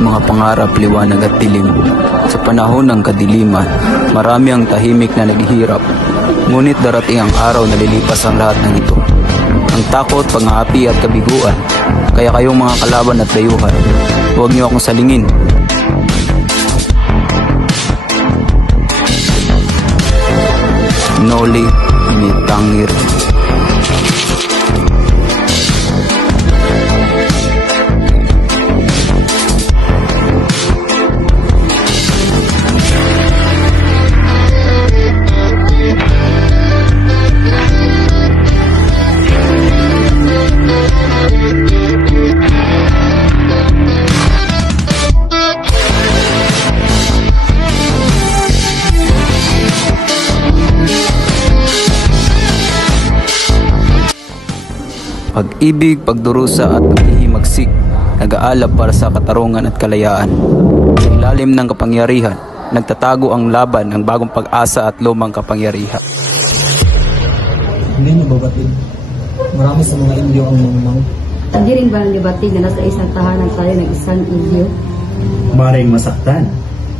mga pangarap, liwanag at dilim. Sa panahon ng kadiliman, marami ang tahimik na naghihirap. Ngunit darating ang araw na lilipas ang lahat ng ito. Ang takot, pang-aapi at kabiguan. Kaya kayong mga kalaban at dayuhan, huwag niyo akong salingin. Noli me tangir. Pag-ibig, pagdurusa at paghihimagsik, nag-aalab para sa katarungan at kalayaan. Sa ilalim ng kapangyarihan, nagtatago ang laban ng bagong pag-asa at lumang kapangyarihan. Hindi niyo babatid. Marami sa mga Indio ang mamang. Hindi rin ba nibatid na nasa isang tahanan tayo ng isang Indio? Maring masaktan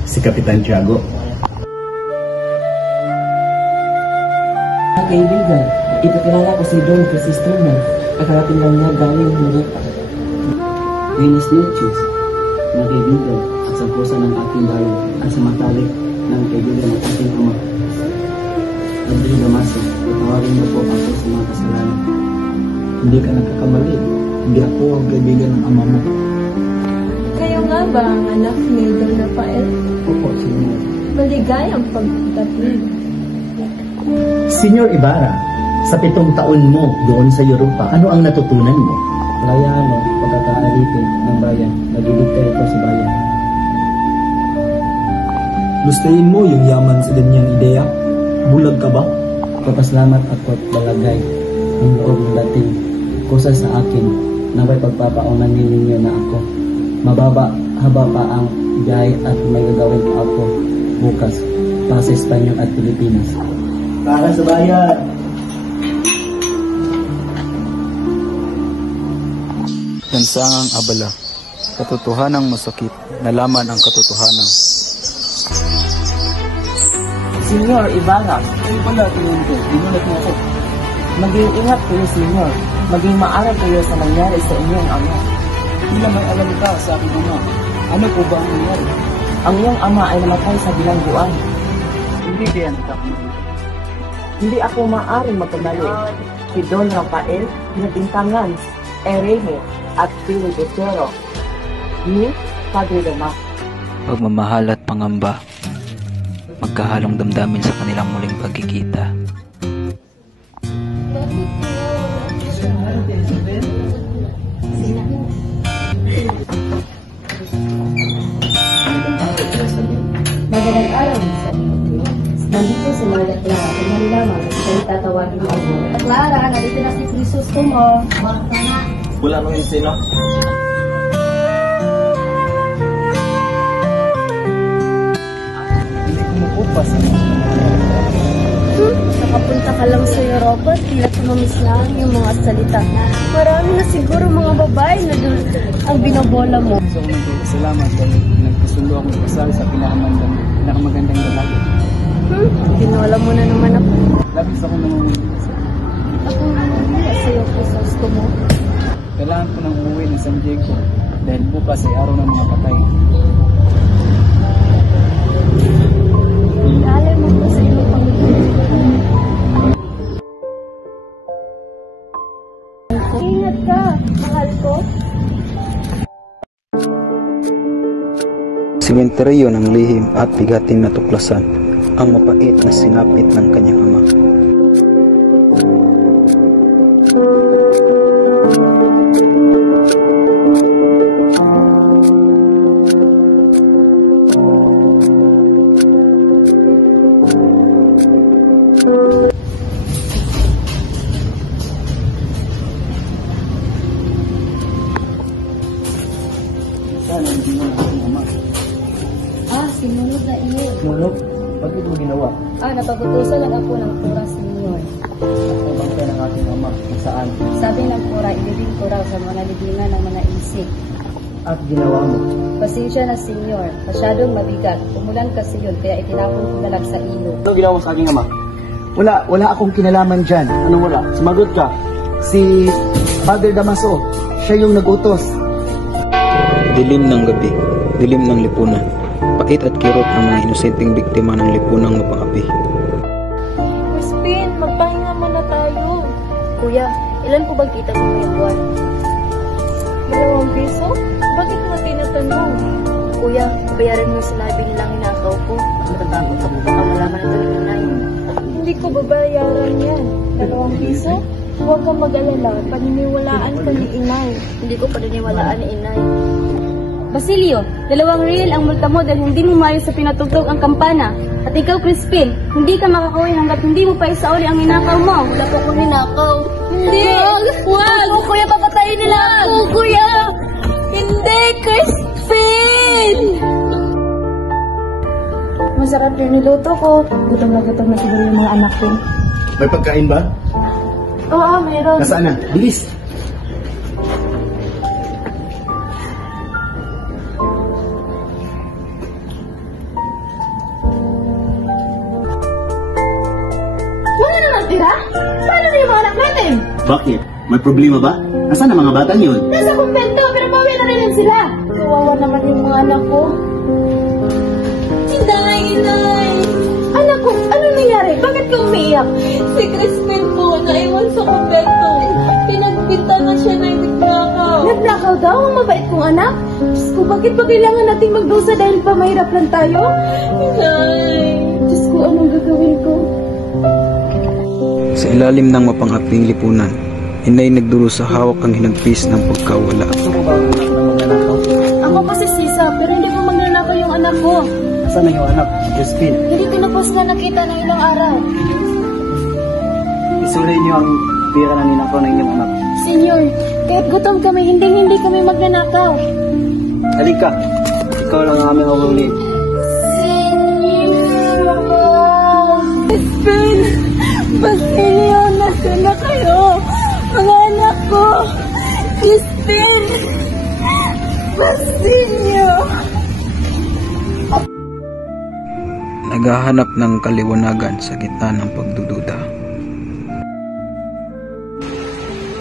si Kapitan Tiago. Mga kaibigan, ipakilala ko si Don Crisistino. Pagkarating lang niya galing Europa. Buenos noches, mga kaibigan, at sa pusa ng aking bayan, ang samatalik ng kaibigan ng aking ama. André Damaso, patawarin niyo po ako sa mga kasalanan. Hindi ka nagkakamali. Hindi ako ang kaibigan ng ama mo. Kayo nga ba ang anak ni Don Rafael? Opo, Senyor. Maligayang pagdating. Senyor Ibarra, sa 7 taon mo doon sa Europa, ano ang natutunan mo? Layano, pagkakaalitin ng bayan, nagiligtay ito sa bayan. Gustahin mo yung yaman sa ganyang ideya? Bulag ka ba? Papasalamat ako at balagay ng loob ng dating kusa sa akin na may pagpapaunang ninyo na ako. Mababa haba pa ang biyahe at may gagawin pa ako bukas para sa Espanyol at Pilipinas. Para sa bayan! Lansangang abala, katotohanang masakit, nalaman ang katotohanan. Senyor Ibarra, ano pala pinunto? Ginulat niyo ako. Maging ingat kayo, Senyor. Maging maaral kayo sa nangyari sa inyong ama. Hindi naman alam ka sa aking ama. Ano po ba ang nangyari? Ang iyong ama ay namatay sa bilangguan. Hindi diyan natakot. Hindi ako maaaring magkamali. Si Don Rafael, pinabintangan, Erehe, at Pili Gutero. Ni Padre Damaso. Pagmamahal at pangamba, magkahalong damdamin sa kanilang muling pagkikita. Magandang araw sa inyo. Nandito si Maria Clara. Tingnan lamang kung tatawagin mo ako. Clara, nandito na si Crisostomo. Wala mo yung sino? Hindi kumukupas. Nakapunta ka lang sa Europa, tila tumamis lang yung mga salita. Marami na siguro mga babae na doon ang binobola mo. So, salamat dahil nagkasundo akong kasal sa pinakamagandang lalaki. Tinola mo na naman ako. Labis ako namumulong. Ako naman sa'yo po sa gusto mo. Kailangan ko nang umuwi ng San Diego dahil bukas ay araw ng mga patay. Alay mo po sa iyong Panginoon. Ingat ka, mahal ko. Simenteryo ng lihim at bigating natuklasan, ang mapait na sinapit ng kanyang ama. Sana hindi mo na aking ama. Sinunod na iyo. Mulog, bakit mo ginawa? Napagutusan lang ako ng kura, Senyor. Nagbangkay ng aking ama. Kung saan? Sabi ng kura, ilibing ko raw sa mga libingan ng mga isip. at ginawa mo? Pasensya na, senyor. Masyadong mabigat. Umulan kasi yun, kaya itinapon ko na lang sa ilog. Anong ginawa mo sa aking ama? Wala akong kinalaman dyan. Anong wala? Sumagot ka. Si Father Damaso, siya yung nagutos. Dilim ng gabi, dilim ng lipunan. Pait at kirot ng mga inosenteng biktima ng lipunang mapang-api. Crispin, magpahinga muna tayo. Kuya, ilan po bang kita mo ngayong buwan? 2 piso? Bakit mo tinatanong? Kuya, bayaran mo sinabi nilang hinakaw ko. Matatakot ako baka malaman na tuloy na yun. Hindi ko babayaran yan. 2 piso? Huwag kang mag-alala. Paniniwalaan ka ni inay. Hindi ko paniniwalaan ni inay. Basilio, 2 real ang multa mo dahil hindi mo maayos sa pinatugtog ang kampana. At ikaw, Crispin, hindi ka makakauwi hanggat hindi mo pa isauli ang hinakaw mo. Wala po akong hinakaw. Hindi! Huwag! Ako, kuya, papatayin nila ako, kuya! Hindi, Crispin! Masarap yung niluto ko. Gutom na siguro yung mga anak ko. May pagkain ba? Oo, mayroon. Nasaan na? Bilis! Wala naman tira? Paano na yung mga anak natin? Bakit? May problema ba? Nasaan ang mga batang yun? Nasa kumpento, pero pauwi na rin sila. Kawawa naman yung mga anak ko. Inay! Anak ko, anong nangyari? Bakit ka umiiyak? Si Crispin po, naiwan sa kumbento. Pinagbintangan siya na nagnakaw. Nagnakaw daw ang mabait kong anak? Diyos ko, bakit pa kailangan nating magdusa dahil pa mahirap lang tayo? Inay! Diyos ko, anong gagawin ko? Sa ilalim ng mapang-aping lipunan, inay nagdurusa hawak ang hinagpis ng pagkawala. Gusto mo ba ang anak na magnanakaw? Ako po si Sisa, pero hindi ko magnanakaw yung anak ko. Nasaan na yung anak? Si Crispin. Hindi ko na po sila nakita ng ilang araw. Isuri niyo ang pira na ninakaw ng inyong anak. Senyor, kahit gutom kami, hindi kami magnanakaw. Halika! Ikaw lang ang aming hawulin. Crispin! Basilio, nasa na kayo? Mga anak ko! Crispin! Basilio! Naghahanap ng kaliwanagan sa gitna ng pagdududa.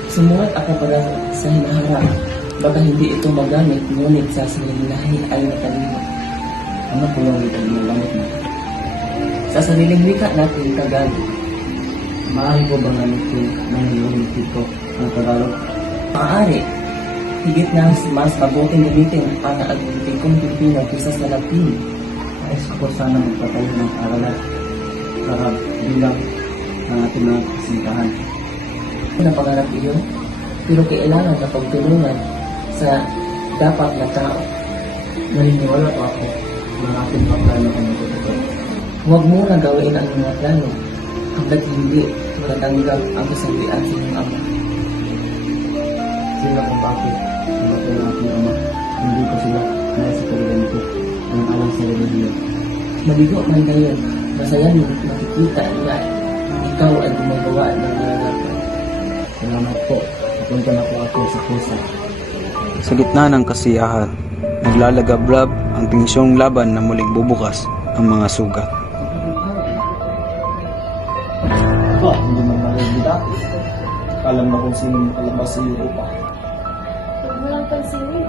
Sumulat ako para sa hinaharap. Baka hindi ito magamit, ngunit sa sariling lahi ay matalino. Ano po yung wika na magamit na? Sa sariling wika natin, Tagalog. Maaari ko bang gamitin ng iyong dito ng Tagalog? Maaari. Higit na mas mabuting gamitin ang nag-iting kong Pilipino kaysa sa Latin. Nais ko sana magpatayo ng aralan para bilang ng ating mga kasintahan. Napangarap iyon, pero kailangan na pagtulungan sa dapat na tao. Naniniwala pa ako ng ating mga plano kung ito. Huwag mo na gawin ang mga plano hanggat hindi matatanggap ang kasabihan sa iyong ama. Sila kung bakit namatay ang aking ama, hindi ko sila nais sa pagganito ang alam sa relihiyon. Mabigo man ngayon, masaya mo makikita na ikaw ay gumagawa ng nalalaman. Salamat po. Napunta na po ako sa pusa. Sa gitna ng kasiyahan, naglalagablab ang tensyong laban na muling bubukas ang mga sugat. Hindi man marinig dati. Alam na kung sino yung kalabas sa Europa. Huwag mo lang pansinin.